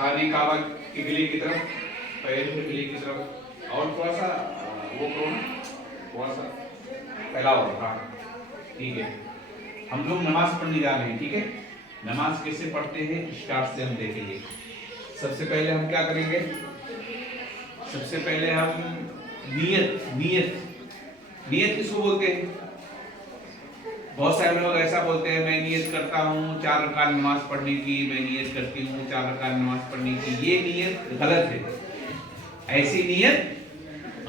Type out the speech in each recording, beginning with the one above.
खाने काबा के गले की तरफ, पैर के गले की तरफ, और थोड़ा सा वो करो ना, थोड़ा सा फैलाओ। हाँ ठीक है। हम लोग नमाज पढ़ने जा रहे हैं, ठीक है। नमाज कैसे पढ़ते हैं स्टार्ट से हम देखेंगे। सबसे पहले हम क्या करेंगे, सबसे पहले हम नियत नियत नियत किसको बोलते हैं? बहुत सारे लोग ऐसा बोलते हैं, मैं नियत करता हूँ 4 रकात नमाज पढ़ने की, मैं नियत करती हूँ 4 रकात नमाज पढ़ने की। ये नियत गलत है, ऐसी नियत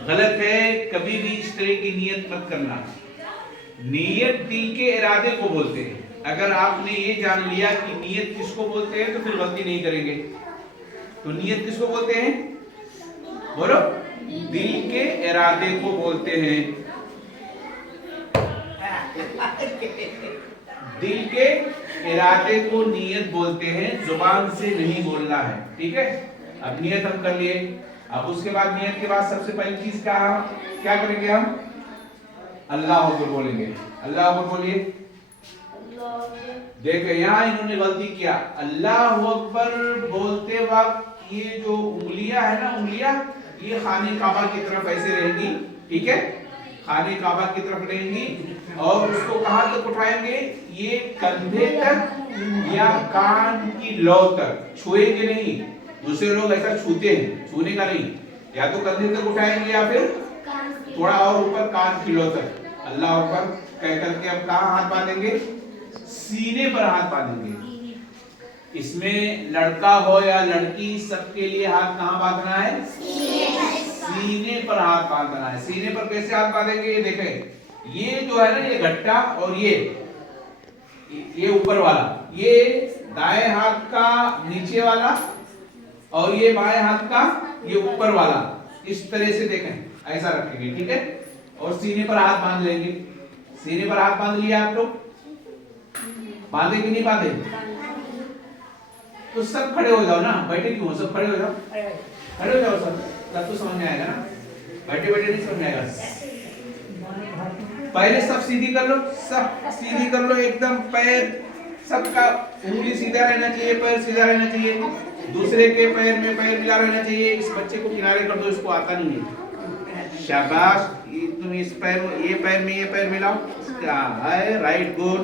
गलत है। कभी भी इस तरह की नियत मत करना। नियत दिल के इरादे को बोलते हैं। अगर आपने ये जान लिया कि नियत किसको बोलते हैं तो फिर गलती नहीं करेंगे। तो नियत किसको बोलते हैं? बोलो। दिल के इरादे को बोलते हैं। दिल के इरादे को नियत बोलते हैं, जुबान से नहीं बोलना है, ठीक है। अब नियत हम कर लिए। अब उसके बाद नियत के बाद सबसे पहली चीज क्या करेंगे हम? अल्लाह अकबर बोलेंगे। अल्लाह अकबर बोलिए। देखो यहाँ इन्होंने गलती किया। अल्लाह अकबर बोलते वक्त ये जो उंगलियां है ना, उंगलियां ये खाने काबा की तरफ ऐसे रहेंगी, ठीक है। खाने काबा की तरफ रहेंगी और उसको कहां तक उठाएंगे? ये कंधे तक या कान की लौ तक, छुएंगे नहीं। दूसरे लोग ऐसा छूते हैं, छूने का नहीं। या तो कंधे तक उठाएंगे या फिर थोड़ा और ऊपर कान की लौ तक। अल्लाह अकबर कह करके अब कहां हाथ बांधेंगे? सीने पर हाथ बांधेंगे। इसमें लड़का हो या लड़की, सबके लिए हाथ कहां बांधना है? सीने पर हाथ बांधना है। सीने पर कैसे हाथ बांधेंगे? ये देखें, ये जो है ना, ये घट्टा और ये ऊपर वाला, ये दाएं हाथ का नीचे वाला और ये बाएं हाथ का ये ऊपर वाला, इस तरह से देखें ऐसा रखेंगे, ठीक है। और सीने पर हाथ बांध लेंगे। सीने पर हाथ बांध लिया आप लोग? बांधे कि नहीं बांधे? तो सब खड़े हो जाओ ना, बैठे क्यों? सब खड़े हो जाओ, खड़े हो जाओ सब, तब तो समझ में आएगा ना। बैठे बैठे नहीं समझ में आएगा। पहले सब सीधी कर लो, सब सीधी कर लो एकदम। पैर सबका उंगली सीधा रहना चाहिए, पैर सीधा रहना चाहिए। दूसरे के पैर में पैर मिला रहना चाहिए। इस बच्चे को किनारे कर दो, इसको आता नहीं है। शाबाश। तुम इस पैर में ये पैर मिलाओ। क्या है? Right, good.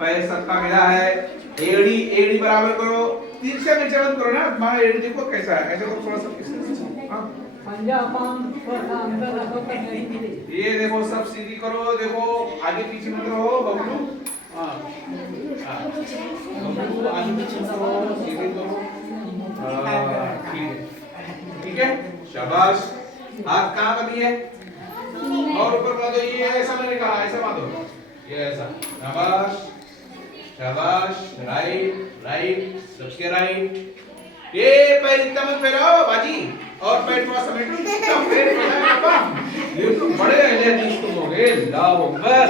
पैर सबका मिला है। एड़ी बराबर करो। तिरछा में चमन करो ना। मां एड़ी देखो कैसा है, ऐसे तो थोड़ा सा। हां, ये देखो सब सीधी करो। देखो आगे पीछे मत रहो बबलू। हां बबलू, आगे पीछे मत रहो, सीधे करो। ठीक है, शाबाश। हाथ कहां बांधिए? और ऊपर बांधो। ये ऐसा मैंने कहा, ऐसा बांधो, ये ऐसा। शाबाश शाबाश। राइट, सबके राइट। ये पैर इतना मत फैलाओ बाजी, और पैर थोड़ा समेटो। पैर फैलाओ पापा, ये तो बड़े एलियन तुम हो गए। अल्लाह अकबर।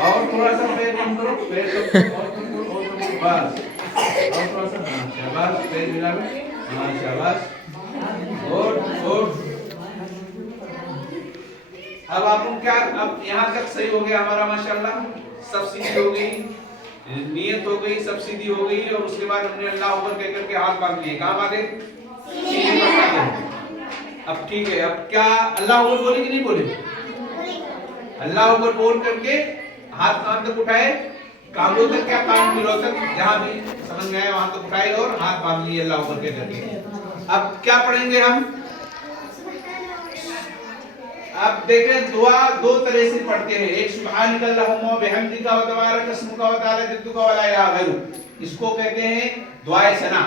और थोड़ा सा पैर कम करो, पैर सब और कम करो, और कम करो, बस। और थोड़ा सा, शाबाश। पैर मिला लो, हां शाबाश, गुड। अब आप क्या, अब यहाँ तक सही हो गया हमारा माशाल्लाह। सब सीधी हो गई, नियत हो गई, सब सीधी हो गई। और उसके बाद हमने अल्लाह अकबर कह करके हाथ बांध लिए। कहां बांधे? सीने पर बांधे। अब ठीक है, अब क्या अल्लाह अकबर बोले कि नहीं बोले? अल्लाह अकबर बोल करके हाथ कहां तक उठाए? कानों तक, क्या कान की लौ तक, जहां भी समझ में आए वहां तक उठाए और हाथ बांध लिए अल्लाह अकबर कह करके। अब क्या पढ़ेंगे हम? आप देखें, दुआ दो तरह से पढ़ते हैं। एक सुभान अल्लाहुम्मा व बिहम्दिका व तबारक अस्मुका व तआला जद्दुका व ला इलाहा गैरुक, इसको कहते हैं दुआए सना।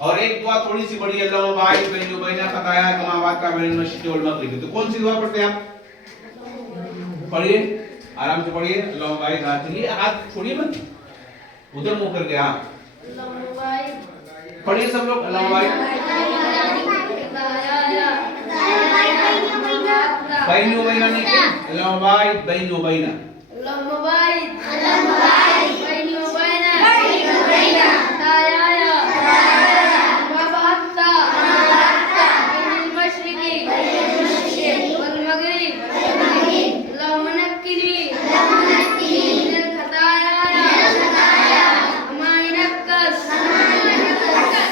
और एक दुआ थोड़ी सी बड़ी, अल्लाहुम्मा बाइद बैनी व बैना खताया कमा बाता बैनल मशरिक़ि वल मग़रिब। तो कौन सी दुआ पढ़ते हैं आप? पढ़िए, आराम से पढ़िए। अल्लाहुम्मा बाइद, हाथ चलिए, हाथ छोड़िए मत, उधर मुंह करके। हां, अल्लाहुम्मा बाइद पढ़िए सब लोग। अल्लाहुम्मा बाइद बैनी व बैना नहीं क्या? अल्लाहुम्मा बाइद बैनी व बैना, अल्लाहुम्मा बाइद बैनी व बैना ताया व बहत्ता बैनल मशरिक़ि वल मग़रिब अल्लाहुम्मा नक्किनी मिनल खताया वमा यनक्कस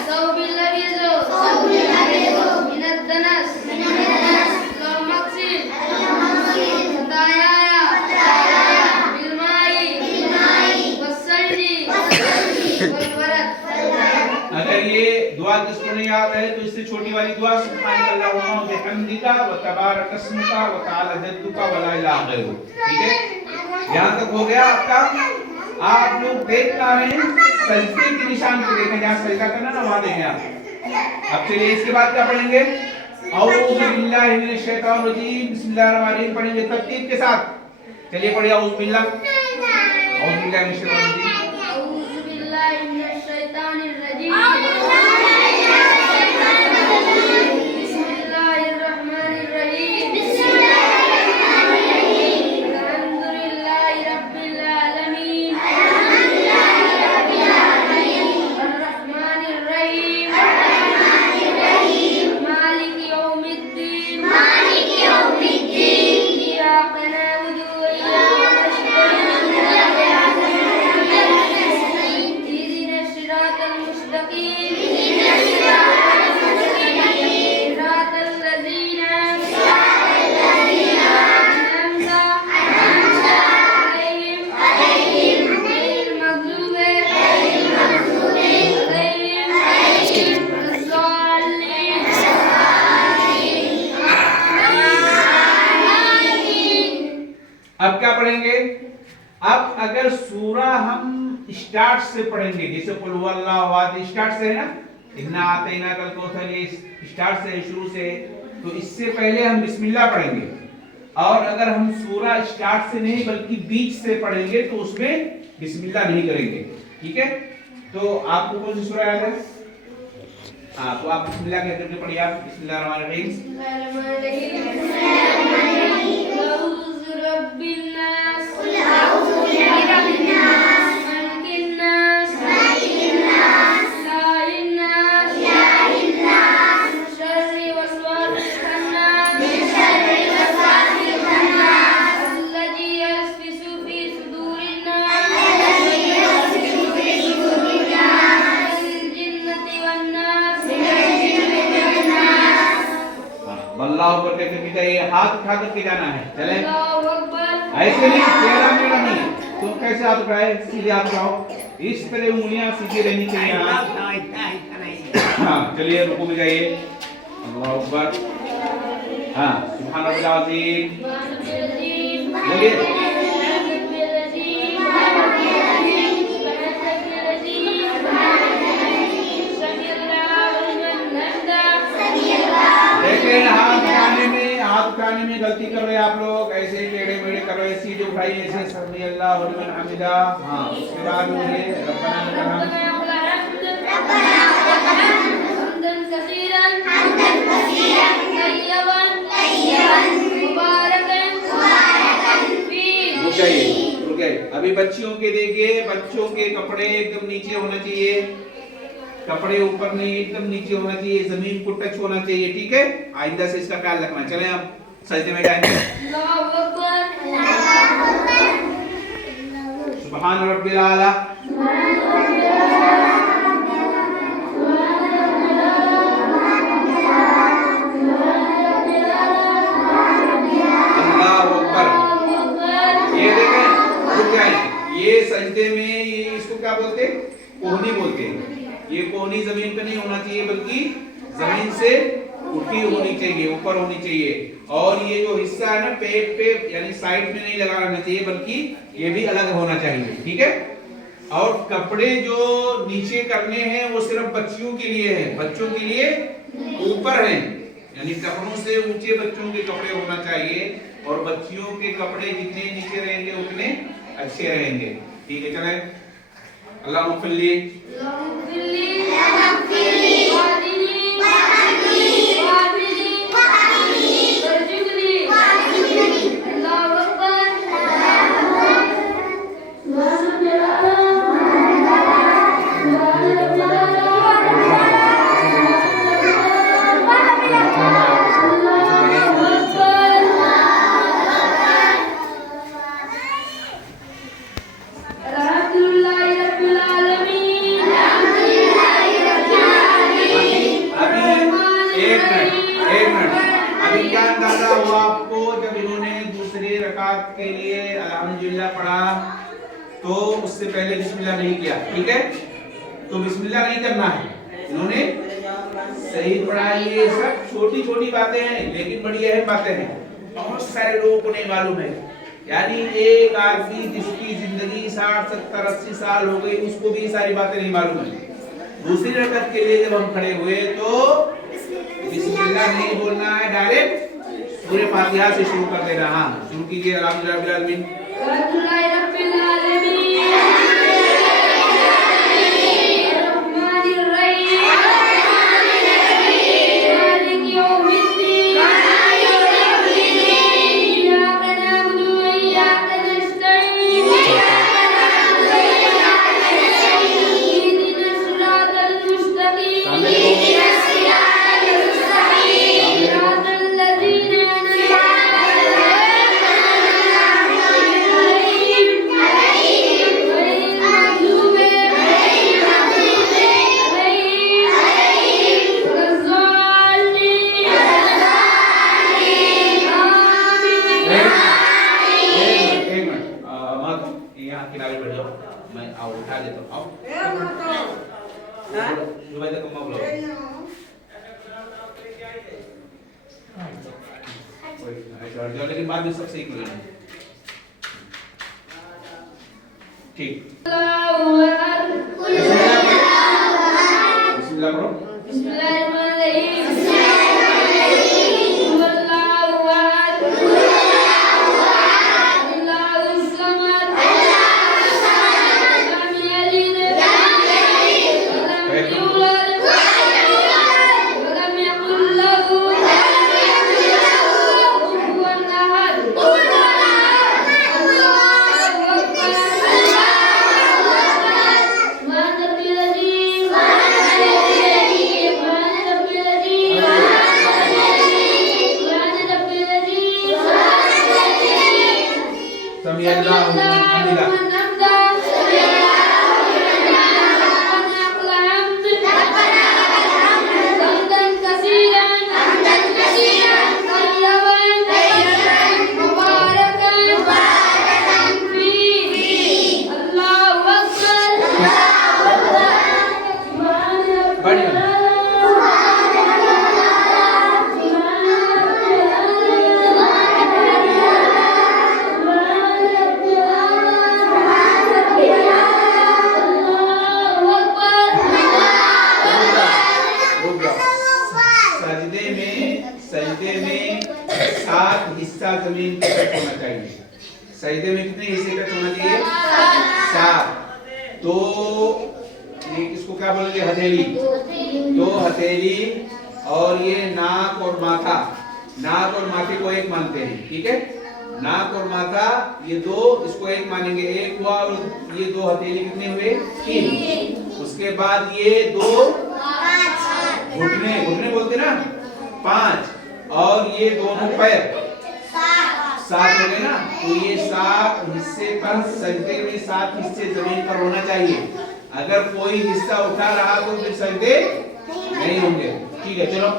सौबिल दुआ किसको नहीं याद है तो इससे छोटी वाली दुआ सुब्हानकल्लाहुम्मा व बिहम्दिका व तबारक अस्मुका व तआला जद्दुका व ला इलाहा गैरुक। ठीक है, यहां तक हो गया आपका। आप लोग देख पा रहे हैं सजदे के निशान पे देखें, जहां सजदा करना ना वहां देखें आप। अब चलिए इसके बाद क्या पढ़ेंगे? औज़ु बिल्लाहि मिनश शैतानिर रजीम, बिस्मिल्लाहिर रहमानिर रहीम पढ़ेंगे तरतीब के साथ। चलिए पढ़िए औज़ु बिल्लाह, औज़ु बिल्लाहि मिनश शैतानिर रजीम, औज़ु बिल्लाहि मिनश शैतानिर रजीम, बिस्मिल्लाहिर रहमानिर रहीम, अल्हम्दुलिल्लाहि रब्बिल आलमीन, अर्रहमानिर रहीम, मालिकि यौमिद्दीन, इय्याका नअबुदु व इय्याका नस्तईन, इहदिनस सिरातल मुस्तकीम, सिरातल लज़ीना अनअमता अलैहिम गैरिल मग़ज़ूबि अलैहिम वलद्दाल्लीन। अब क्या पढ़ेंगे? अब अगर सूरा हम स्टार्ट से पढ़ेंगे, जैसे कुल हुवल्लाहु अहद स्टार्ट से है ना, इन्ना आतैना कल कौसर, ये स्टार्ट से है, शुरू से, तो इससे पहले हम बिस्मिल्लाह पढ़ेंगे। और अगर हम सूरा स्टार्ट से नहीं बल्कि बीच से पढ़ेंगे तो उसमें बिस्मिल्लाह नहीं करेंगे। ठीक है, तो आपको कौन सी सूरा याद है? हाँ, तो आप बिस्मिल्लाह कहते हुए पढ़िए आप, बिस्मिल्लाहिर्रहमानिर्रहीम। औज़ु रब्बिन नास, मलिकिन नास, इलाहिन नास, मिन शर्रि वसवासिल खन्नास, अल्लज़ी युवस्विसु फी सुदूरिन नास, मिनल जिन्नति वन नास। अल्लाह ऊपर करके जाइए, हाथ उठा करके जाना है। चले अल्लाहु अकबर। ऐसे नहीं, टेढ़ा मेढ़ा नहीं, तो कैसे हाथ उठाए? सीधे हाथ उठाओ, इस तरह उंगलियां सीधी रहनी चाहिए। हाँ, चलिए रुकू में जाइए। अल्लाहु अकबर। हाँ, सुभान रब्बिल अज़ीम बोलिए। लेकिन हाथ उठाने में गलती कर रहे हैं आप लोग, ऐसे टेढ़े मेढ़े कर रहे हैं, सीधे उठाइए ऐसे, समी अल्लाहु लिमन हमिदा। हाँ, उसके बाद बोलिए रब्बना लकल हम्दन कसीरन तय्यबन मुबारकन फीह। रुक जाइए, रुक जाइए। अभी बच्चियों के देखिए, बच्चों के कपड़े एकदम नीचे होना चाहिए, कपड़े ऊपर नहीं, एकदम नीचे होना चाहिए, जमीन को टच होना चाहिए। ठीक है, आइंदा से इसका ख्याल रखना। चलें आप सजदे में जाएंगे। अल्लाहु अकबर। सुभान रब्बिल आला, अल्लाहु अकबर। ये देखें, रुक जाइए, ये सजदे में ये इसको क्या बोलते हैं? कोहनी बोलते हैं। ये कोहनी जमीन पे नहीं होना चाहिए बल्कि जमीन से उठी होनी चाहिए, ऊपर होनी चाहिए। और ये जो हिस्सा है ना पेट पे यानी साइड में नहीं लगाना चाहिए बल्कि ये भी अलग होना चाहिए। ठीक है, और कपड़े जो नीचे करने हैं वो सिर्फ बच्चियों के लिए है, बच्चों के लिए ऊपर है, यानी कपड़ों से ऊंचे बच्चों के कपड़े होना चाहिए। और बच्चियों के कपड़े जितने नीचे रहेंगे उतने अच्छे रहेंगे। ठीक है, चले अल्लाहुम्मा फ़िल्ली के लिए अल्हम्दुलिल्लाह पढ़ा तो उससे पहले बिस्मिल्लाह नहीं किया। ठीक है, तो बिस्मिल्लाह नहीं करना है, इन्होंने सही पढ़ा। ये सब छोटी छोटी बातें हैं लेकिन बड़ी अहम बातें हैं, बहुत सारे लोगों को नहीं मालूम है। यानी एक आदमी जिसकी जिंदगी 60 70 80 साल हो गई उसको भी ये सारी बातें नहीं मालूम है। दूसरी रकअत के लिए जब हम खड़े हुए तो बिस्मिल्लाह नहीं बोलना है, डायरेक्ट पूरे फातिहा से शुरू कर देना। हाँ शुरू कीजिए। अल्हम्दुलिल्लाह रब्बिल आलमीन, उठा देता हूँ। लेकिन बाद में सब सीख लेंगे। ठीक, बिस्मिल्लाह करो। सजदे में 7 हिस्सा जमीन पे टच होना चाहिए। सजदे में कितने हिस्से टच होना चाहिए? 7। तो ये किसको क्या बोलेंगे? हथेली। तो हथेली और ये नाक और माथा, नाक और माथे को एक मानते हैं, ठीक है? नाक और माथा ये दो, इसको एक मानेंगे, एक हुआ। और ये दो हथेली कितने हुए? 3। उसके बाद ये 2 घुटने, घुटने बोलते ना, 5। और ये दोनों पैर 7 हो गए ना। तो ये 7 हिस्से पर सजदे में 7 हिस्से जमीन पर होना चाहिए। अगर कोई हिस्सा उठा रहा तो फिर सजदे नहीं होंगे, ठीक है? चलो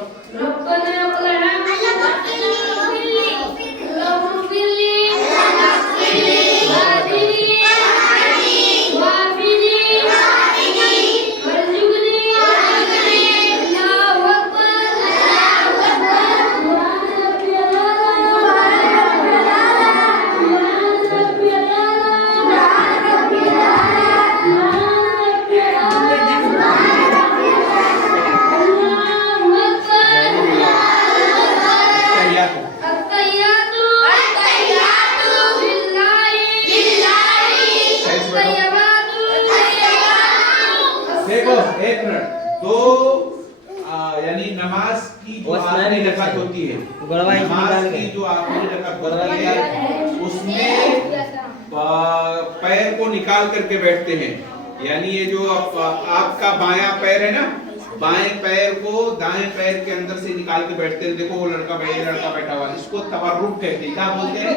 देखो, एक मिनट। तो यानी नमाज की जो आखिरी रकात होती है, नमाज की जो आखिरी रकात होती है, उसमें पैर को निकाल करके बैठते हैं। यानी ये जो आपका बायां पैर है ना, बाएं पैर को दाएं पैर के अंदर से निकाल के बैठते हैं। देखो वो लड़का बैठा हुआ, इसको तवर्रुक कहते हैं। क्या बोलते हैं?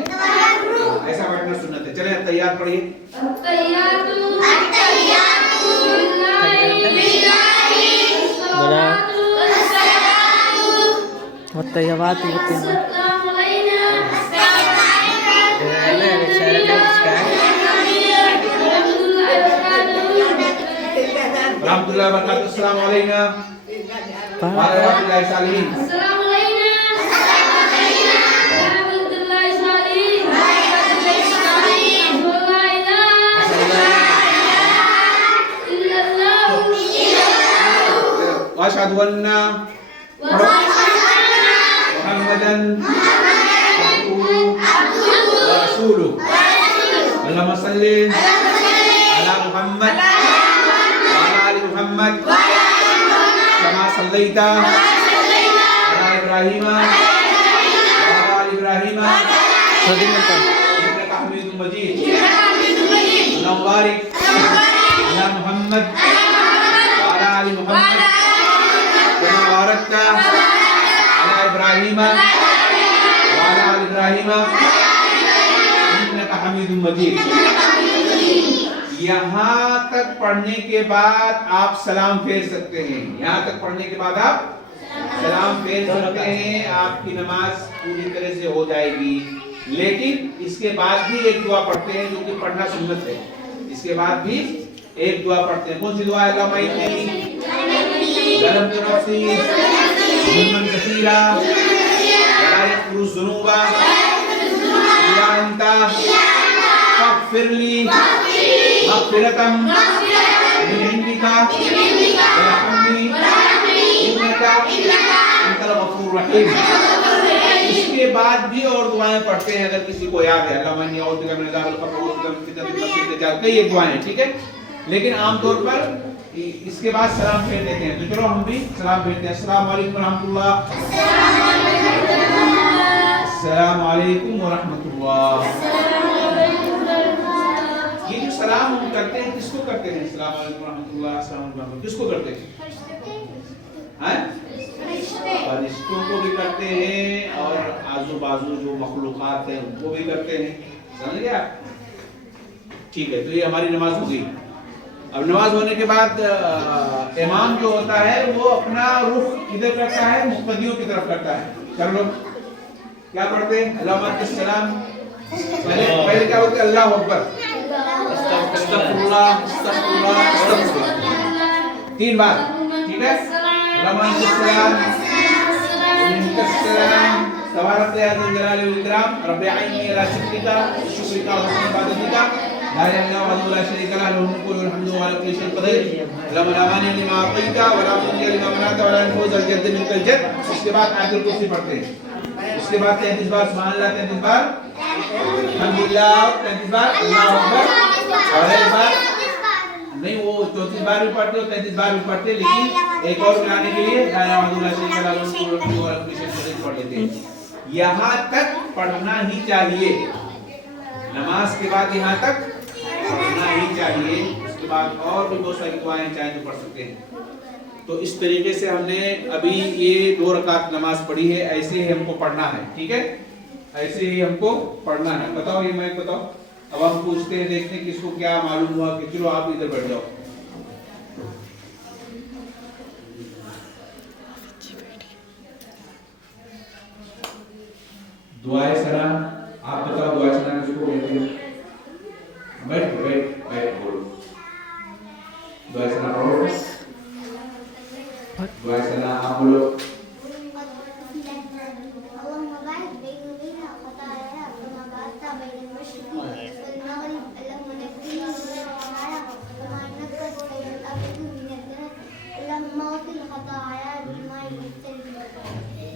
ऐसा बैठना सुन्नत है। चले तैयार पढ़िए। रहमतुल्लाह व बरकातुहू। अस्सलाम वालेकुम। वाला इबादिल्लाहि सालिहीन। अस्सलामु अलैना इबादिल्लाहि सालिहीन वला इलाहा इल्लल्लाह व अशहदु अन्ना मुहम्मदन अब्दुहु व रसूलुहु। अल्लाहुम्मा सल्ली अला मुहम्मद व अला आलि मुहम्मद कमा सल्लैता अला इब्राहीम व अला आलि इब्राहीम इन्नका हमीदुम मजीद। अल्लाहुम्मा बारिक अला मुहम्मद व अला आलि मुहम्मद कमा बारकता अला इब्राहीम व अला आलि इब्राहीम इन्नका हमीदुम मजीद। यहाँ तक पढ़ने के बाद आप सलाम फेर सकते हैं। यहाँ तक पढ़ने के बाद आप सलाम फेर सकते हैं, आपकी नमाज पूरी तरह से हो जाएगी। लेकिन इसके बाद भी एक दुआ पढ़ते हैं जो कि पढ़ना सुन्नत है। इसके बाद भी एक दुआ पढ़ते हैं। कौन सी दुआ है? अल्लाहुम्मा इन्नी ज़लमतु नफ्सी ज़ुल्मन कसीरा वला यग़फिरु ज़ुनूबा इल्ला अंता फ़ग़फ़िरली मग़फ़िरतम मिन इंदिका वरहमनी इन्नका अंतल गफ़ूरुर रहीम। इसके बाद भी और दुआएं पढ़ते हैं अगर किसी को याद है। अल्लाहुम्मा इन्नी अऊज़ु बिका मिन अज़ाबिल क़ब्र व अऊज़ु बिका मिन फ़ितनतिल मसीहिद दज्जाल। कई एक दुआएं हैं, ठीक है। लेकिन आमतौर पर इसके बाद सलाम फेर देते हैं। तो चलो हम भी सलाम फेरते हैं। अस्सलामु अलैकुम व रहमतुल्लाह। अस्सलामु अलैकुम व रहमतुल्लाह। ये जो सलाम हम करते हैं किसको करते हैं? अस्सलामु अलैकुम व रहमतुल्लाह, अस्सलामु अलैकुम व रहमतुल्लाह किसको करते हैं? हैं? फरिश्तों को भी करते हैं और आजू बाजू जो मखलूकात हैं उनको भी करते हैं। समझ गया? ठीक है, तो ये हमारी नमाज हो गई। अब नमाज होने के बाद इमाम जो होता है वो अपना रुख किधर करता है? मुक़्तदियों की तरफ करता है। कर लो, क्या पढ़ते हैं? अल्लाहुम्मा सलाम। पहले क्या बोलते हैं? अल्लाहु अकबर, अस्तगफिरुल्लाह, अस्तगफिरुल्लाह, अस्तगफिरुल्लाह 3 बार, ठीक है। अल्लाहुम्मा सलाम मिनका सलाम तबारक या ज़ुल जलाली वल इकराम रब्बि अइन्नी अला शुक्रिका व शुक्रिका व हुस्नि इबादतिका ला इलाहा इल्ला हुवा ला शरीका लहु लहुल मुल्कु व लहुल हम्दु व हुवा अला कुल्ली शैइन क़दीर। अल्लाहुम्मा ला मानिअ लिमा अअतैता व ला मुअतिय लिमा मनअता व ला यनफुज़ु ज़ल जद्दि मिनकल जद्द। उसके बाद आयतुल कुर्सी पढ़ते हैं। उसके बाद 33 बार सुभानअल्लाह, 33 बार अल्हम्दुलिल्लाह, 33 बार अल्लाहु अकबर और एक बार नहीं, वो 34 बार भी पढ़ते हो, 33 बार भी पढ़ते, लेकिन एक और मिलाने के लिए ला इलाहा इल्ला शरीका लहु लहुल मुल्कु व लहुल हम्दु व ला कुल्ली शैइन क़दीर पढ़ लेते हैं। यहाँ तक पढ़ना ही चाहिए। नमाज के बाद यहाँ तक पढ़ना ही चाहिए। उसके बाद और भी बहुत सारी दुआएं चाहे तो पढ़ सकते हैं। तो इस तरीके से हमने अभी ये 2 रकात नमाज पढ़ी है। ऐसे ही हमको पढ़ना है, ठीक है। ऐसे ही हमको पढ़ना है। बताओ, ये मैं बताओ। अब हम पूछते हैं, देखते हैं किसको क्या मालूम हुआ। कि चलो आप इधर बैठ जाओ। दुआए सलाम, आप बताओ दुआए सलाम किसको कहते हैं? बैठ बैठ बैठ बोलो। दुआए सलाम पढ़ो। दुआए सलाम आप बोलो।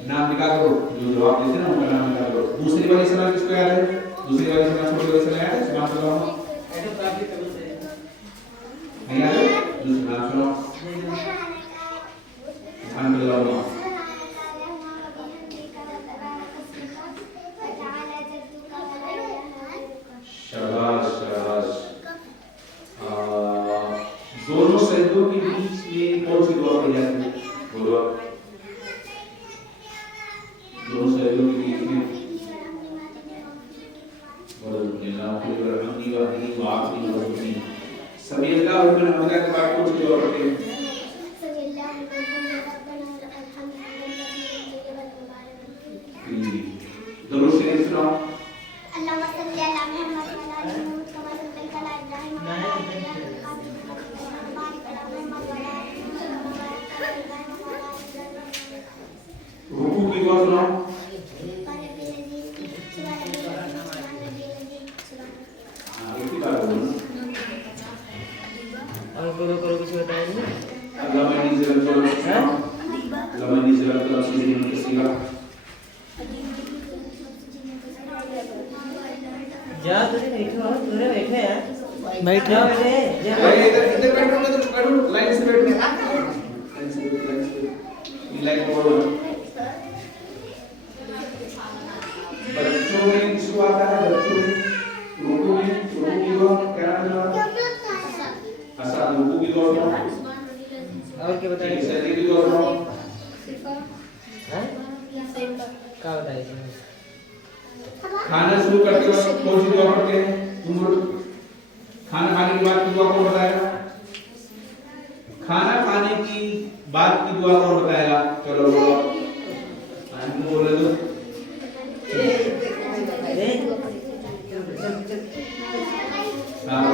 नाम निकाल करो, जो जवाब देते हैं उनका नाम निकाल करो। दूसरी वाली सलाम किसको याद है? दूसरी वाली सलाम, छोटी वाली सलाम याद है? सुनाओ सुनाओ। नहीं याद है? दूसरी नाम सुनाओ। अल्हम्दुलिल्लाह। शाबाश शाबाश। दोनों सजदों के बीच में कौन सी दुआ पढ़ी जाती है? बोलो। दोनों सजदों के बीच में सभी अल्लाह के बाद कौन सी दुआ पढ़ते हैं? दरूद शरीफ सुनाओ। अल्लाहुम्मा सल्ली अला मुहम्मद व अला आलि मुहम्मद कमा सल्लैता अला इब्राहीम व अला आलि इब्राहीम बारिक अला मुहम्मद व अला आलि मुहम्मद कमा बारकता अला इब्राहीम व अला आलि इब्राहीम दुआ सुनाओ। हाँ, एक ही बार बोलो। और करो कुछ बताएंगे। अल्लाह मैंने ज़रा बोलो। अल्लाह मैंने ज़रा बोलो सुनिए किसी का। जा तुझे बैठो थोड़े बैठे यार। बैठ जाओ जाओ। बैठे। इधर बैठो लाइन से बैठो। लाइन से लाइन बोलो। बच्चों में किसको आता है? बच्चों में रुकू की दुआ क्या नाम है? असा रुकू की दुआ सुनाओ। और क्या बताएंगे? सजदे की दुआ सुनाओ। हैं? क्या बताएंगे? खाना शुरू करते वक्त कौन सी दुआ पढ़ते हैं? तुम लोग खाना खाने के बाद की दुआ कौन बताएगा? खाना खाने की बाद की दुआ कौन बताएगा? चलो बोलो। बोले तो हाँ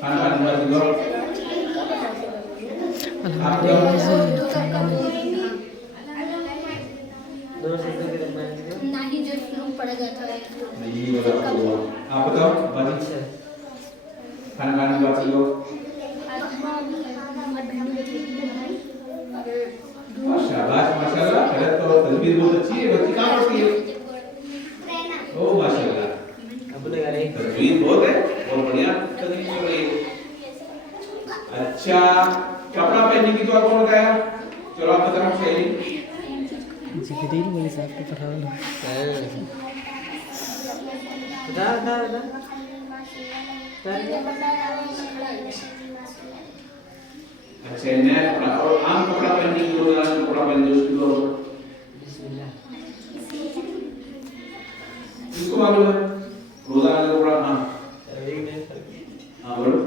खाना खाने के बाद की दुआ नहीं जो शुरू पड़ जाता है नहीं बोला हुआ। आप बताओ बाजी खाना खाने के बाद की दुआ। शाबाश माशाल्लाह। गलत तो तस्वीर बहुत अच्छी है। बच्ची कहाँ पढ़ती है? ओ माशाल्लाह। अब लगा रहे तस्वीर बहुत है और बढ़िया तस्वीर चल रही है। अच्छा कपड़ा पहनने की दुआ कौन बताएगा? चलो आप बताओ। सही जिब्रील मौलवी साहब को पढ़ा लो। बता अच्छा नया कपड़ा और आम कपड़ा पहनने की दुआ। कपड़ा पहनने की दुआ बिस्मिल्लाह। किसको मालूम है? रोजा का कपड़ा। हाँ हाँ बोलो।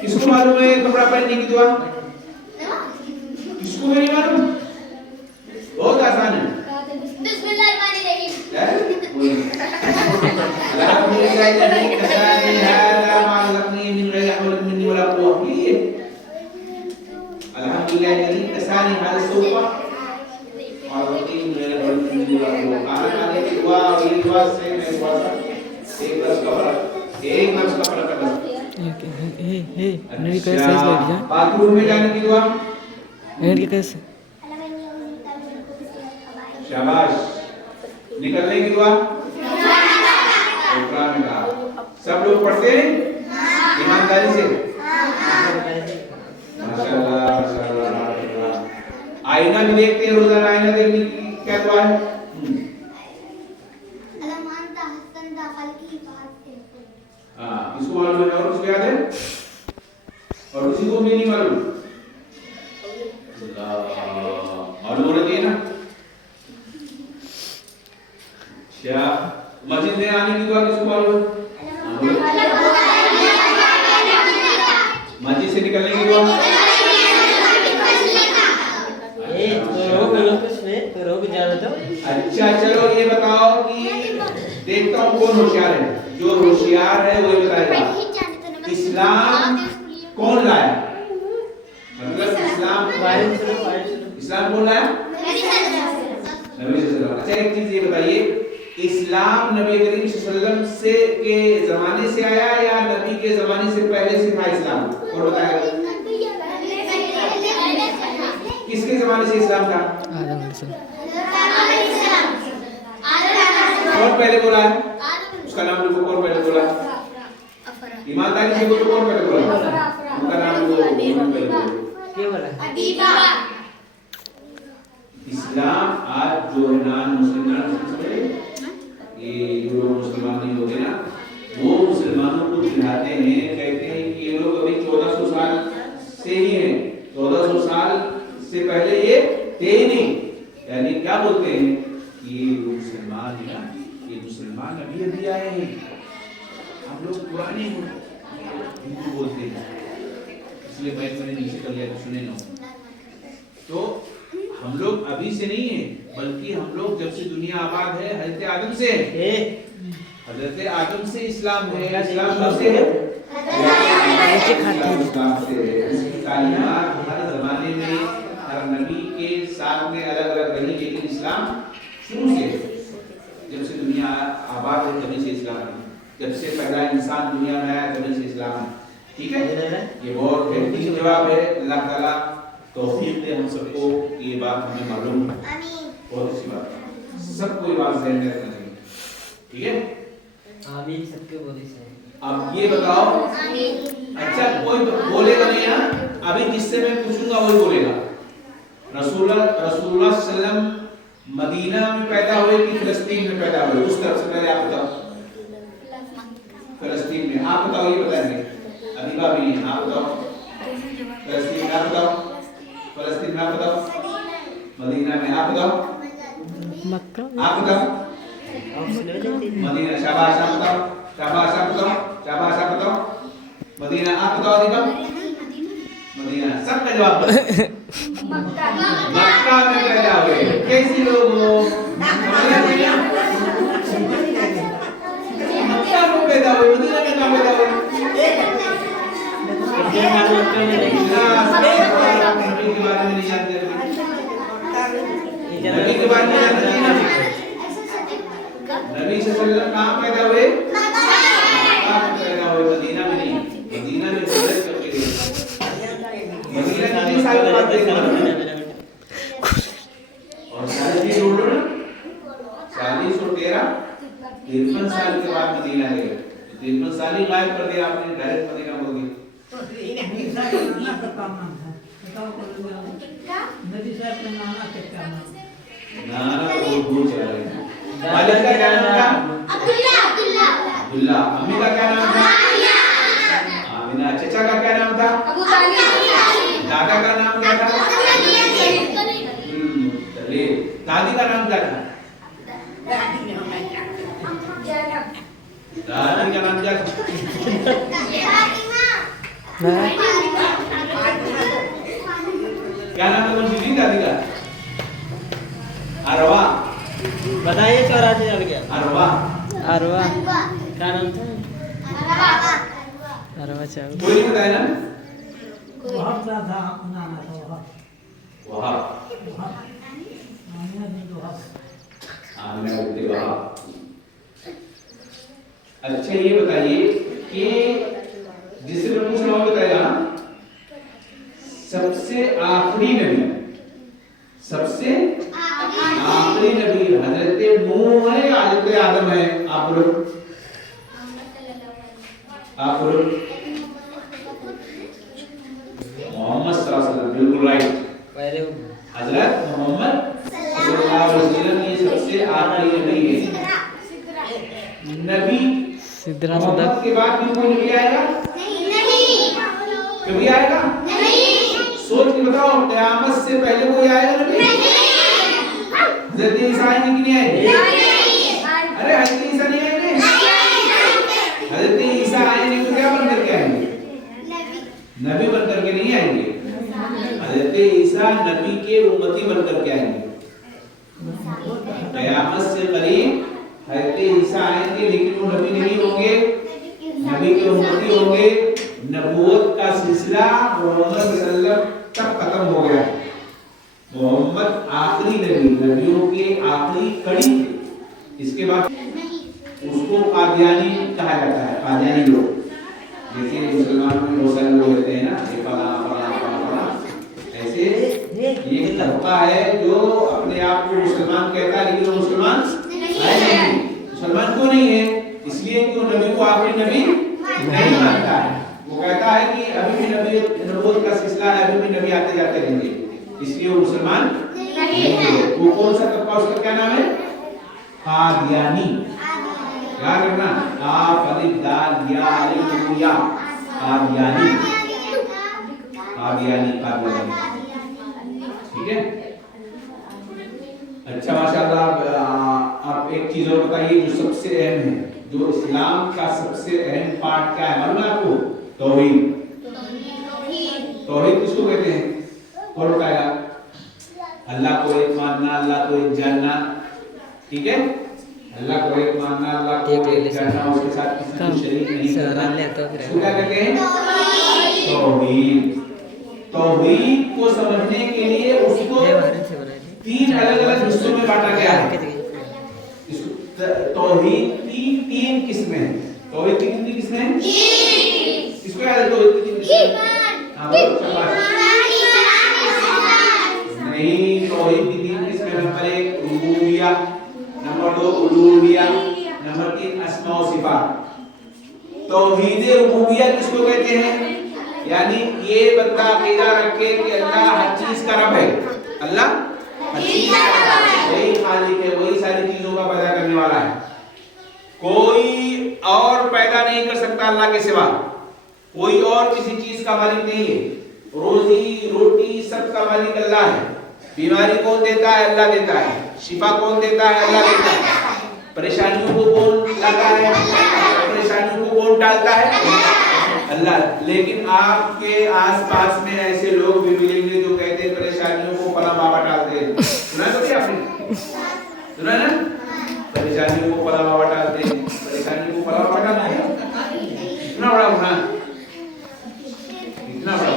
किसको मालूम है कपड़ा पहनने की दुआ? किसको नहीं मालूम? बहुत आसान है। नेट कैसे बैठ जा? बाथरूम में जाने की दुआ। नेट कैसे? शाबाश। निकलने की दुआ। ओकरा में कहा। सब लोग पढ़ते हैं ईमानदारी से? माशाल्लाह माशाल्लाह माशाल्लाह। आईना भी देखते हैं रोजाना। आईना देखने की क्या दुआ है? हाँ इसको मालूम है और किसको याद है? और किसी को भी नहीं मालूम? मालूम होना चाहिए ना। क्या मस्जिद में आने की दुआ किसको मालूम है? मस्जिद से निकलने की दुआ। तो रोक जाना तो। अच्छा चलो ये बताओ कि देखता हूँ कौन होशियार है। जो होशियार है वो बताएगा इस्लाम कौन लाया? मतलब इस्लाम कौन लाया? नबी सल्लल्लाहु। अच्छा एक चीज ये बताइए, इस्लाम नबी करीम सल्लल्लाहु से के जमाने से आया या नबी के जमाने से पहले से था इस्लाम? कौन बताएगा? किसके जमाने से इस्लाम था? आदम अलैहिस्सलाम। कौन पहले बोला है? उसका नाम लिखो। कौन पहले बोला? ईमानदारी से बोलो। कौन पहले बोला? उनका नाम लिखो। कौन पहले बोला? क्या बोला? इस्लाम आज जो नाम मुसलमान समझे, ये जो लोग मुसलमान नहीं होते ना, वो मुसलमानों को चिढ़ाते हैं, कहते हैं कि ये लोग अभी 1400 साल से ही हैं, 1400 साल से पहले ये थे ही नहीं। यानी क्या बोलते हैं कि ये मुसलमान है ना, ये मुसलमान अभी अभी आए हैं, हम लोग पुराने हिंदू बोलते हैं। इसलिए बैठ मैंने नीचे कर लिया सुने ना। तो हम लोग अभी से नहीं है, बल्कि हम लोग जब से दुनिया आबाद है हजरत आदम से है। हजरत आदम से इस्लाम है। इस्लाम कब से है? हर जमाने में हर नबी के साथ में अलग अलग रही, लेकिन इस्लाम शुरू से जब से दुनिया आबाद है तभी से इस्लाम है। जब से पहला इंसान दुनिया में आया तभी से इस्लाम है। ठीक है, ये बहुत बेहतरीन जवाब है। अल्लाह ताला तौफीक दे हम सबको, ये बात हमें मालूम है। बहुत अच्छी बात है, सबको ये बात ध्यान में रखना चाहिए। ठीक है, आमीन सबके बोले से। अब ये बताओ, अच्छा कोई बोलेगा नहीं ना, अभी जिससे मैं पूछूंगा वही बोलेगा। रसूलुल्लाह सल्लम मदीना में पैदा हुए कि फिलिस्तीन में पैदा हुए? उस तरफ से पहले आप बताओ। फिलिस्तीन में। आप बताओ, ये बताएंगे अदीबा भी है, आप बताओ। फिलिस्तीन में आप बताओ। फिलिस्तीन में आप बताओ। मदीना में आप बताओ। मक्का आप बताओ। मदीना। शाबाश, आप बताओ। शाबाश, आप बताओ। शाबाश, आप बताओ। मदीना। आप बताओ अदीबा। मदीना। सबका जवाब मक्का में पैदा हुए। कैसी लोग हो? मक्का में पैदा हुए, मदीना में कहाँ पैदा हुए? नबी के बारे में नहीं जानते, नबी के बारे में जानते नहीं ना। नबी सल्लल्लाहु अलैहि वसल्लम कहाँ पैदा हुए? मक्का में पैदा हुए, मदीना में नहीं। मदीना में हिजरत करके गए। मदीना कितने साल के बाद गए? और 40 और 13 53 साल के बाद मदीना गए। 53 साल ही गायब कर दिया आपने, डायरेक्ट मदीना बोल दिया। नाना को भूल चला गया। वालिद का क्या नाम था? अब्दुल्ला। अम्मी का क्या नाम था? आमिना। चचा का क्या नाम था? दादा का नाम क्या था? दादी का नाम क्या था? दादी का नाम क्या था? क्या नाम था तुम दादी का? अरवा। बताइए, 84 चल गया। अरवा। अरवा क्या नाम था? अरवा चावल। कोई नहीं बताया ना? बहुत ज्यादा बनाना था वहां आमिना बिनते वहाब। अच्छा ये बताइए कि जिसे मैं पूछ रहा हूँ बताएगा, सबसे आखिरी नबी, सबसे आखिरी नबी हजरत नूह है या हजरत आदम है? आप बोलो, आप बोलो। मोहम्मद सल्लल्लाहु अलैहि वसल्लम, बिल्कुल राइट। हजरत मोहम्मद सल्लल्लाहु अलैहि वसल्लम ये सबसे आखिरी नबी है। नबी सिद्धरा मोहम्मद के बाद भी कोई नबी आएगा? नहीं। कभी आएगा? नहीं। सोच के बताओ, क़यामत से पहले कोई आएगा नबी? नहीं। हजरत ईसा आएंगे कि नहीं आएंगे? अरे हजरत ईसा नहीं आएंगे? हजरत ईसा आएंगे तो क्या बन करके आएंगे? नबी बन करके नहीं आएंगे। हजरत ईसा नबी के उम्मती बन करके आएंगे। क़यामत से करीब हजरत ईसा आएंगे, लेकिन वो नबी नहीं होंगे, नबी के उम्मती होंगे। नबूवत का सिलसिला मोहम्मद सल्लल्लाहु अलैहि वसल्लम तक खत्म हो गया। मोहम्मद आखिरी नबी, नबियों के आखिरी कड़ी थे। इसके बाद उसको कादियानी कहा जाता है। कादियानी लोग, जैसे मुसलमानों में बहुत सारे लोग रहते हैं ना, ये फला फला फला, ऐसे ये तबका है जो अपने आप को मुसलमान कहता है, लेकिन वो मुसलमान है नहीं। मुसलमान क्यों नहीं है? इसलिए कि वो नबी को आखिरी नबी नहीं मानता है। वो कहता है कि अभी भी नबी, नबूवत का सिलसिला है, अभी भी नबी आते जाते रहेंगे, इसलिए वो मुसलमान नहीं है। वो कौन सा तबका, उसका क्या नाम है? कादियानी। याद रखना, काफ अलिफ दाल या अलिफ या, कादियानी। कादियानी, कादियानी। ठीक है, अच्छा माशाल्लाह। आप एक चीज और बताइए जो सबसे अहम है, जो इस्लाम का सबसे अहम पार्ट क्या है मालूम है आपको? तौहीद। ठीक है, अल्लाह को एक मानना, अल्लाह को एक जानना, उसके साथ किसी को शरीक नहीं करना, उसको क्या कहते हैं? तौहीद। तौहीद को समझने के लिए उसको 3 अलग-अलग हिस्सों में बांटा गया है। तौहीद की 3 किस्में हैं। तौहीद की कितनी किस्में हैं? 3। इसको याद है तौहीद की 3 किस्में? हां, नहीं, तौहीद की 3 किस्में, नंबर 1 रुबूबिया, नंबर 2 उलूहिया, नंबर 3 अस्मा व सिफात। तौहीद रुबूबिया किसको कहते हैं? यानी ये बंदा अकीदा रखे कि अल्लाह हर चीज का रब है, अल्लाह हर चीज का रब है, वही खालिक है, वही सारी चीजों का पैदा करने वाला है, कोई और पैदा नहीं कर सकता अल्लाह के सिवा, कोई और किसी चीज का मालिक नहीं है, रोजी रोटी सब का मालिक अल्लाह है, बीमारी कौन देता है? अल्लाह देता है, शिफा कौन देता है? अल्लाह देता है, परेशानियों को कौन लाता है? परेशानियों को कौन टालता है? अल्लाह। लेकिन आपके आसपास में ऐसे लोग भी मिलेंगे जो कहते हैं परेशानियों को पला बाबा टालते हैं। सुना है कभी आपने? सुना है ना? परेशानियों को पला बाबा टालते हैं, परेशानियों को पला बाबा टालते हैं। इतना बड़ा गुनाह, इतना बड़ा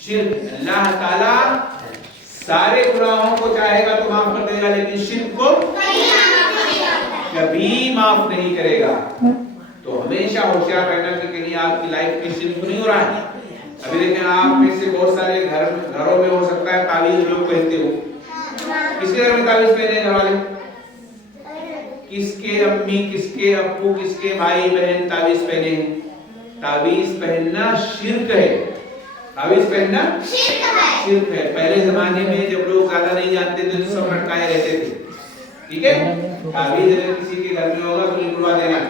शिर्क। अल्लाह ताला सारे गुनाहों को चाहेगा तो माफ कर देगा, लेकिन शिर्क को कभी माफ नहीं करेगा। तो हमेशा होशियार रहना कि कहीं आपकी लाइफ में शिर्क नहीं हो रहा है। अभी देखें, आप में से बहुत सारे घरों में हो सकता है तावीज लोग पहनते हो। किसके घर में तावीज पहने घर वाले? किसके अम्मी, किसके अब्बू, किसके भाई बहन तावीज पहने हैं? तावीज पहनना शिर्क है। तावीज पहनना शिर्क है। पहले जमाने में जब लोग ज्यादा नहीं जानते थे तो सब लटकाए रहते थे, ठीक है? तावीज अगर किसी के घर में होगा तो निकलवा देना।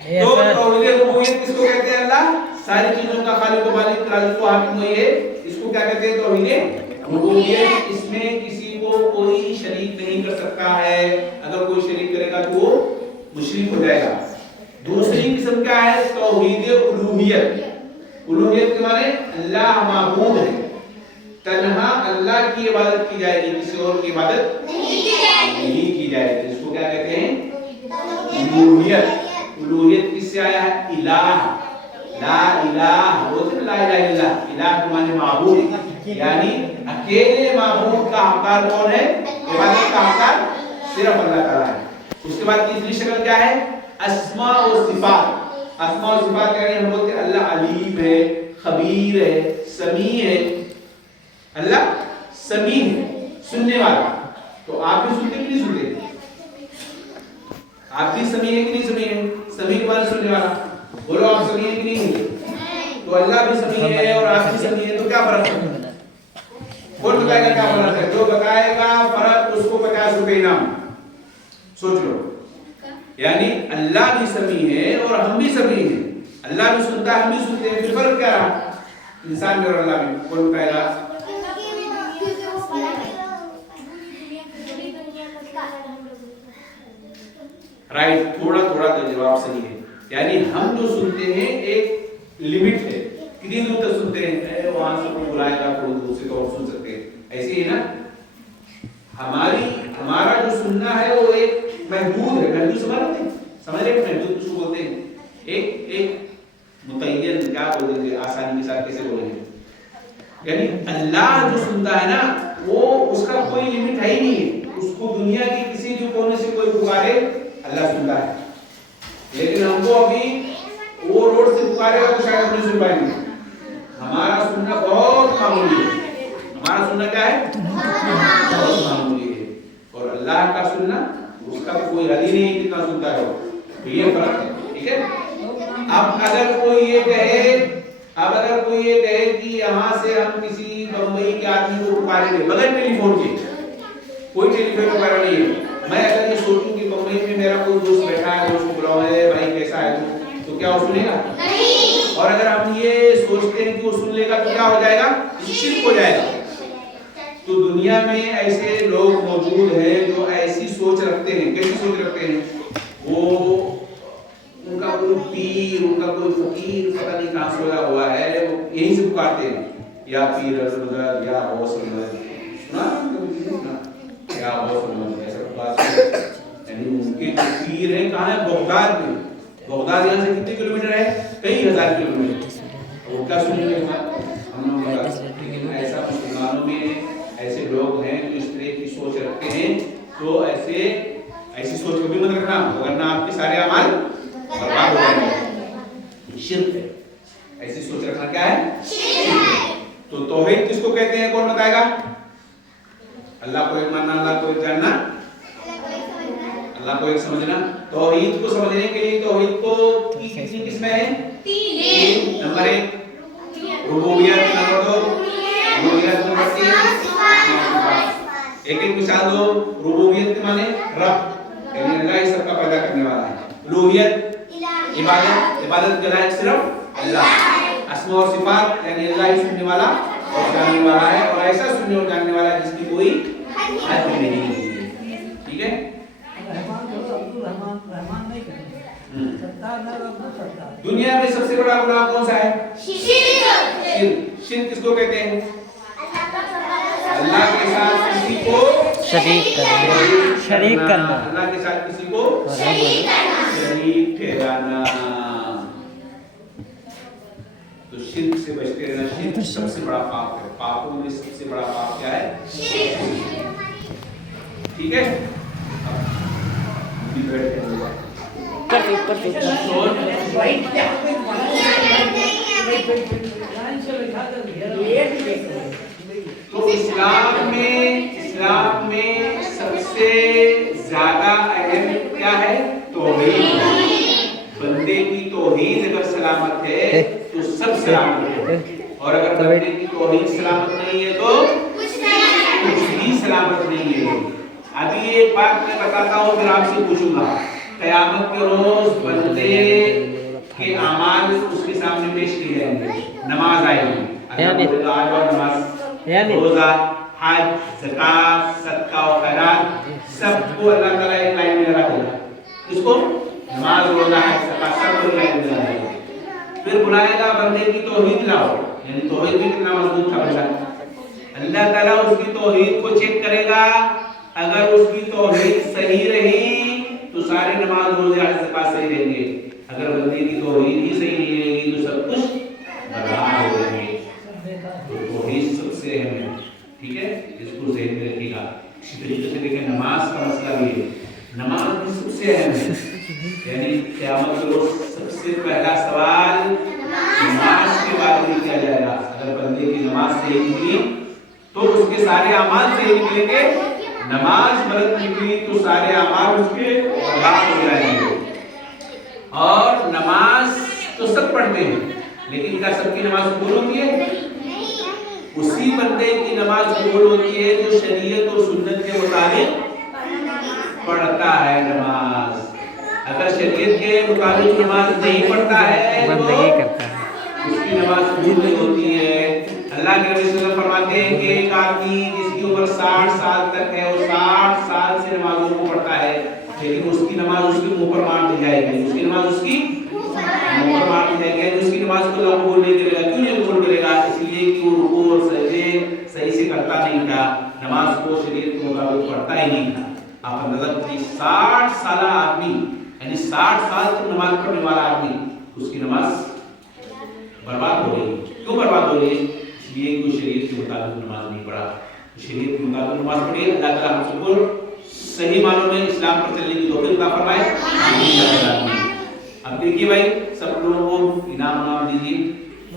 तो तौहीद रुबूबियत किसको कहते हैं? अल्लाह सारी चीजों का खालिक व मालिक, राज़िक़ व हाकिम वही है। इसको क्या कहते हैं? तौहीद रुबूबियत। इसमें किसी को कोई शरीक नहीं कर सकता है, अगर कोई शरीक करेगा तो वो मुशरिक हो जाएगा। दूसरी किस्म क्या है? तौहीद उलूहियत। उलूहियत के माने अल्लाह माबूद है, तन्हा अल्लाह की इबादत की जाएगी, किसी और की इबादत नहीं की जाएगी। इसको क्या कहते हैं? उलूहियत। उलूहियत किससे आया है? इलाह। ला इलाह, बोलते हैं ला इलाहा इल्लल्लाह। इलाह के माने माबूद, यानी अकेले माबूद का हकदार कौन है? इबादत का हकदार सिर्फ अल्लाह ताला है। उसके बाद तीसरी शक्ल क्या है? अस्मा व सिफात। अस्मा व सिफात यानी हम बोलते हैं अल्लाह अलीम है, खबीर है, समी है। अल्लाह समी है, सुनने वाला। तो आप भी सुनते कि नहीं सुनते? आप भी समी है कि नहीं समी है? समी के माने सुनने वाला। बोलो आप समी है कि नहीं? तो अल्लाह भी समी है और आप भी समी है, तो क्या फर्क है? कौन बताएगा क्या फर्क है? जो बताएगा फर्क उसको 50 रुपए इनाम। सोच लो, यानी अल्लाह भी समी है और हम भी समी हैं। अल्लाह भी सुनता है, हम भी सुनते हैं, फिर फर्क क्या रहा? इंसान में और अल्लाह में। कौन बताएगा? राइट, थोड़ा थोड़ा तो जवाब सही है। यानी हम जो सुनते हैं एक लिमिट है, कितनी दूर तक सुनते हैं? वहां से कोई बुलाएगा थोड़ी दूर से तो और सुन सकते हैं, ऐसे ही ना। हमारा जो सुनना है वो एक महदूद है। महदूद समझ रहे हैं? महदूद किसको बोलते हैं? एक मुतय्यन, क्या बोलेंगे आसानी के साथ, कैसे बोलेंगे? यानी अल्लाह जो सुनता है ना, वो उसका कोई लिमिट है ही नहीं है। उसको दुनिया के किसी भी कोने से कोई पुकारे, अल्लाह सुनता है। लेकिन हमको अभी वो रोड से पुकारेगा तो शायद हम नहीं सुन पाएंगे। हमारा सुनना बहुत मामूली है। हमारा सुनना क्या है? बहुत मामूली है। और अल्लाह का सुनना, उसका कोई हद ही नहीं कितना सुनता है। तो ये फर्क है, ठीक है? अब अगर कोई ये कहे कि यहाँ से हम किसी बम्बई के आदमी को पुकारेंगे बगैर टेलीफोन के, कोई टेलीफोन पुकारा नहीं है। मैं अगर ये सोचूं कि बम्बई में मेरा कोई दोस्त बैठा है, उसको बुलाओ, भाई कैसा है तो क्या वो सुनेगा? नहीं। और अगर हम ये सोचते हैं कि वो सुन लेगा तो क्या हो जाएगा? शिर्क हो जाएगा। तो दुनिया में ऐसे लोग मौजूद हैं जो ऐसी सोच रखते हैं। कैसी सोच रखते हैं? वो उनका कोई पीर, उनका कोई फकीर पता नहीं कहां सोया हुआ है, वो यहीं से पुकारते हैं, या पीर अज़मद या गौस अज़मद। सुना? क्या बहुत समझ है सब बात। यानी उनके जो पीर है कहाँ है? बगदाद में। बगदाद यहाँ से कितने किलोमीटर है? कई हजार किलोमीटर। वो क्या सुनने के बाद हम लोग लेकिन ऐसा मुसलमानों में ऐसे लोग हैं जो इस तरह की सोच रखते हैं, तो ऐसी सोच कभी मत रखना, वरना आपके सारे अमाल बर्बाद हो जाएंगे। शिर्क है, ऐसी सोच रखना क्या है? शिर्क। तो तौहीद किसको कहते हैं? कौन बताएगा? अल्लाह को एक मानना, अल्लाह को एक जानना, अल्लाह को एक समझना। तौहीद को समझने के लिए तौहीद को कितनी किस्में हैं? तीन। नंबर 1 रुबूबियत, नंबर 2 उलूहियत, नंबर 3 एक मिसाल दो। रुबूबियत के माने रब, यानी अल्लाह ही सबका पैदा करने वाला है। उलूहियत इबादत, इबादत के लायक सिर्फ अल्लाह। अस्मा और सिफात यानी अल्लाह ही सुनने वाला और जानने वाला है, और ऐसा सुनने और जानने वाला है जिसकी कोई हद नहीं है। ठीक है? रहमान नहीं करेंगे। सत्तार ना रब सत्तार। दुनिया में सबसे बड़ा गुनाह कौन सा है? शिर्क। शिर्क किसको कहते हैं? अल्लाह के साथ किसी को शरीक करना। अल्लाह के साथ किसी को शरीक ठहराना। तो शिर्क से बचते रहना। शिर्क सबसे बड़ा पाप है। पापों में सबसे बड़ा पाप क्या है? ठीक है? तो इस्लाम में सबसे ज्यादा अहम क्या है? तौहीद। बंदे की तौहीद अगर सलामत है तो सब सलामत है, और अगर बंदे की तौहीद सलामत नहीं है तो कुछ भी सलामत नहीं है। अभी एक बात मैं बताता हूँ, फिर आपसे पूछूंगा। क़यामत के रोज बंदे के अमाल उसके सामने पेश किए जाएंगे। नमाज आएगी, नमाज, रोजा, हज, ज़कात, सदका और खैरात, सबको अल्लाह ताला एक लाइन में लगा देगा। इसको नमाज, रोजा, हज, ज़कात सबको लाइन में लगा देगा। फिर बुलाएगा बंदे की तौहीद लाओ, यानी तौहीद में कितना मजबूत था बंदा। अल्लाह ताला उसकी तौहीद को चेक करेगा। अगर उसकी तौहीद सही रही तो सारे नमाज, रोजे, हज, ज़कात सही रहेंगे। अगर बंदे की तौहीद ही सही नहीं रहेगी तो सब कुछ बर्बाद हो जाएंगे। तो तौहीद सबसे अहम है। ठीक है? इसको ज़हन में रखिएगा। इसी तरीके से देखें, नमाज का मसला भी है। नमाज भी सबसे अहम है, यानी क़यामत के रोज सबसे पहला सवाल नमाज के बारे में किया जाएगा। अगर बंदे की नमाज सही निकली तो उसके सारे अमाल सही निकलेंगे। नमाज गलत निकली तो सारे अमाल उसके बर्बाद हो जाएंगे। और नमाज तो सब पढ़ते हैं, लेकिन क्या सबकी नमाज कबूल होती है? उसी बंदे की नमाज कबूल होती है जो शरीयत और सुन्नत के मुताबिक पढ़ता है नमाज। अगर शरीयत के मुताबिक नमाज नहीं पढ़ता है तो उसकी नमाज कबूल नहीं होती है। अल्लाह के नबी सल्लल्लाहु अलैहि वसल्लम फरमाते हैं कि एक आदमी जिसकी उम्र 60 साल तक है, वो 60 साल से नमाजों को पढ़ता है, लेकिन उसकी नमाज उसके मुंह पर मार दी जाएगी। उसकी नमाज उसकी मुंह पर मार दी जाएगी। उसकी नमाज को अल्लाह कबूल नहीं करेगा। क्यों नहीं कबूल करेगा? इसलिए कि वो रुकू और सजदे सही से करता नहीं था, नमाज को शरीयत के मुताबिक पढ़ता ही नहीं था। आप अंदाजा कीजिए, 60 साल आदमी, यानी 60 साल तक नमाज पढ़ने वाला आदमी, उसकी नमाज बर्बाद हो गई। क्यों बर्बाद हो गई? इसलिए कि शरीयत के मुताबिक नमाज नहीं पढ़ा। शरीयत के मुताबिक नमाज पढ़िए। अल्लाह ताला हम सबको सही मानों में इस्लाम पर चलने की तौफीक अता फरमाए। अब देखिए भाई, सब लोगों को इनाम दीजिए।